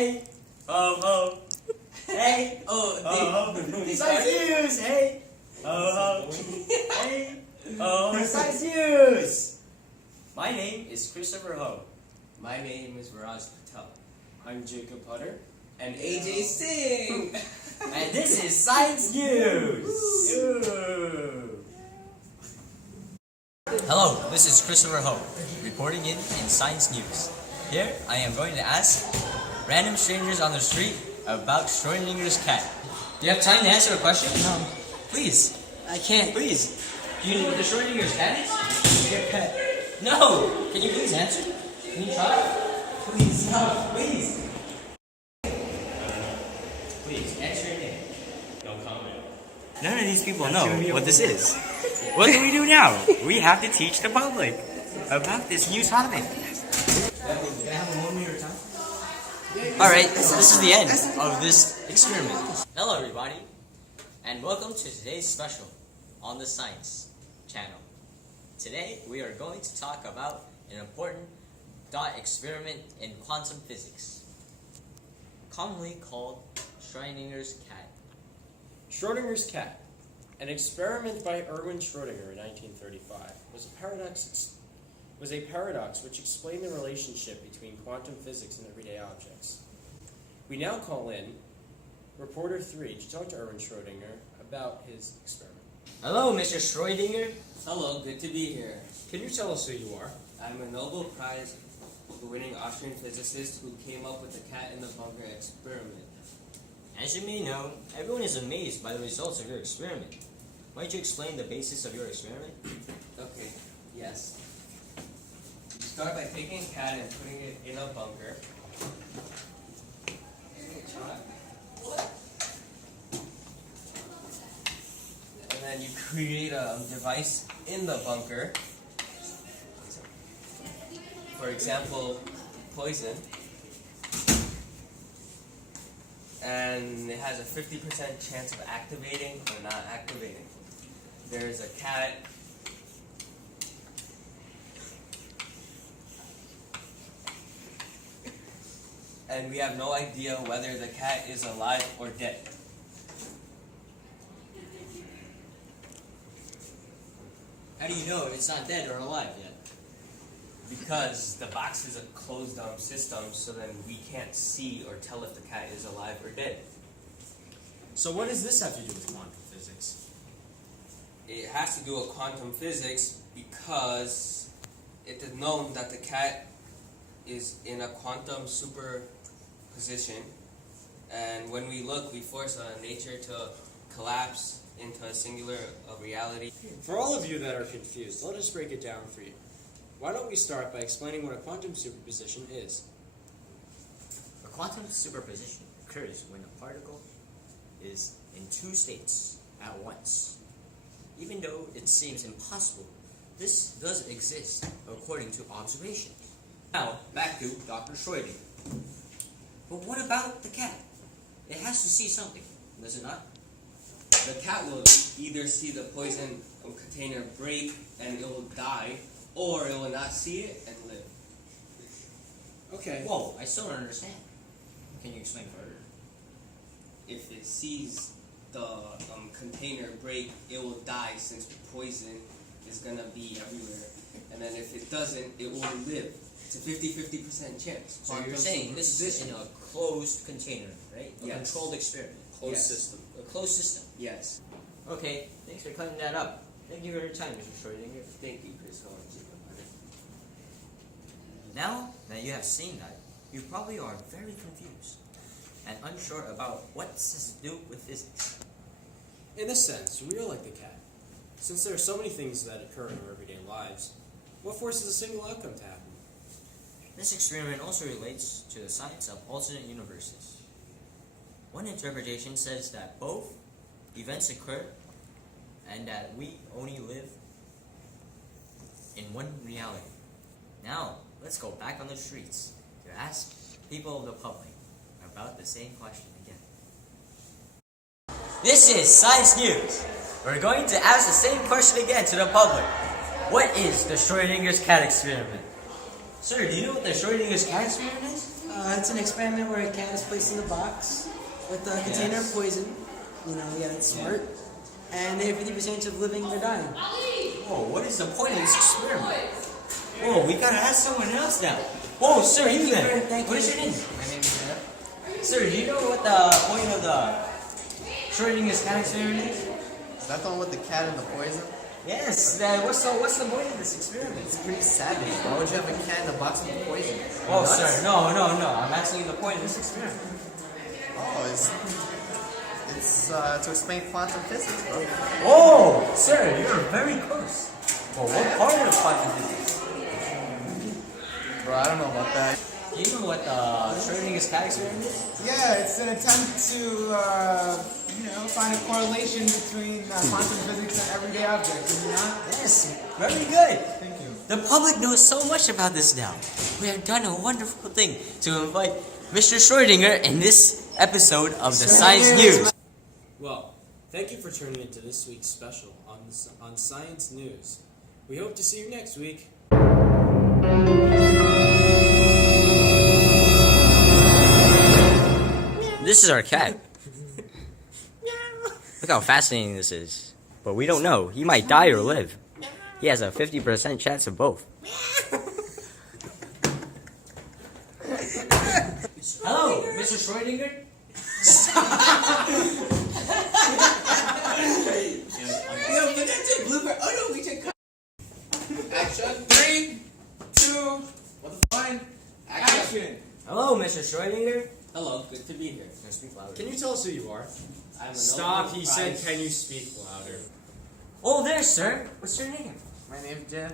Hey, ho ho. Hey, Oh, Science News. Hey, ho ho. Hey, ho. Science News. My name is Christopher Ho. My name is Viraj Patel. I'm Jacob Potter. And AJ Singh. And this is Science News. Hello, this is Christopher Ho, reporting in Science News. Here, I am going to ask random strangers on the street about Schrodinger's cat. Do you have time to answer a question? No. Please. I can't. Please. Do you know what the Schrodinger's cat is? Your pet. No. Can you please answer? Can you try? Please. No. Please. Please, answer your name. No comment. None of these people know what this is. What do we do now? We have to teach the public about this new topic. Can I have a moment of your time? Alright, this is the end of this experiment. Hello everybody, and welcome to today's special on the Science Channel. Today we are going to talk about an important thought experiment in quantum physics, commonly called Schrodinger's cat. Schrodinger's cat, an experiment by Erwin Schrödinger in 1935, was a paradox which explained the relationship between quantum physics and everyday objects. We now call in reporter 3 to talk to Erwin Schrödinger about his experiment. Hello, Mr. Schrödinger. Hello, good to be here. Can you tell us who you are? I'm a Nobel Prize winning Austrian physicist who came up with the cat in the bunker experiment. As you may know, everyone is amazed by the results of your experiment. Why don't you explain the basis of your experiment? Okay, yes. You start by taking a cat and putting it in a bunker. And then you create a device in the bunker. For example, poison. And it has a 50% chance of activating or not activating. There's a cat. And we have no idea whether the cat is alive or dead. How do you know if it's not dead or alive yet? Because the box is a closed system, so then we can't see or tell if the cat is alive or dead. So what does this have to do with quantum physics? It has to do with quantum physics because it is known that the cat is in a quantum superposition, and when we look, we force nature to collapse into a singular reality. For all of you that are confused, let us break it down for you. Why don't we start by explaining what a quantum superposition is? A quantum superposition occurs when a particle is in two states at once. Even though it seems impossible, this does exist according to observation. Now, back to Dr. Schrödinger. But what about the cat? It has to see something, does it not? The cat will either see the poison container break and it will die, or it will not see it and live. Okay. Whoa, I still don't understand. Can you explain further? If it sees the container break, it will die since the poison is going to be everywhere. And then if it doesn't, it will live. It's a 50% chance. So you're saying this is in a closed container, right? A Yes. controlled experiment. Closed Yes. system. A closed system. Yes. Okay, thanks for cutting that up. Thank you for your time, Mr. Schrödinger. Thank you, Chris. Now that you have seen that, you probably are very confused and unsure about what this has to do with physics. In a sense, we are like the cat. Since there are so many things that occur in our everyday lives, what forces a single outcome to happen? This experiment also relates to the science of alternate universes. One interpretation says that both events occur and that we only live in one reality. Now, let's go back on the streets to ask people of the public about the same question again. This is Science News. We're going to ask the same question again to the public. What is the Schrodinger's cat experiment? Sir, do you know what the Schrodinger's cat experiment is? It's an experiment where a cat is placed in a box with a container of poison. You know, yeah, it's smart. And they have 50% chance of living or dying. Whoa, what is the point of this experiment? Whoa, we gotta ask someone else now. Whoa, sir, you then. What is your name? My name is Jeff. Sir, do you know what the point of the Schrodinger's cat experiment is? Is that the one with the cat and the poison? Yes. What's the point of this experiment? It's pretty savage. Why would you have a cat in a box with poison? Oh, Nuts? sir, no. I'm asking you the point of this experiment. Oh, it's to explain quantum physics, bro. Oh, sir, you're very close. Well, what part of quantum physics? Bro, I don't know about that. Do you know what the Schrodinger's cat experiment is? Yeah, it's an attempt to, find a correlation between quantum physics and everyday objects. Is it not? Yes, very good. Thank you. The public knows so much about this now. We have done a wonderful thing to invite Mr. Schrodinger in this episode of the Science News. Well, thank you for tuning into this week's special on Science News. We hope to see you next week. This is our cat. Look how fascinating this is. But we don't know. He might die or live. He has a 50% chance of both. Hello, Mr. Schrodinger? Yo, but that's a blooper. Oh no, we should cut. Action. 3, 2, what's the line? Action. Hello, Mr. Schrodinger? Hello, good to be here. Speak louder. Can you tell us who you are? I'm a Stop, Nobel he said, Prize- can you speak louder? Oh, there, sir. What's your name? My name's Jeff.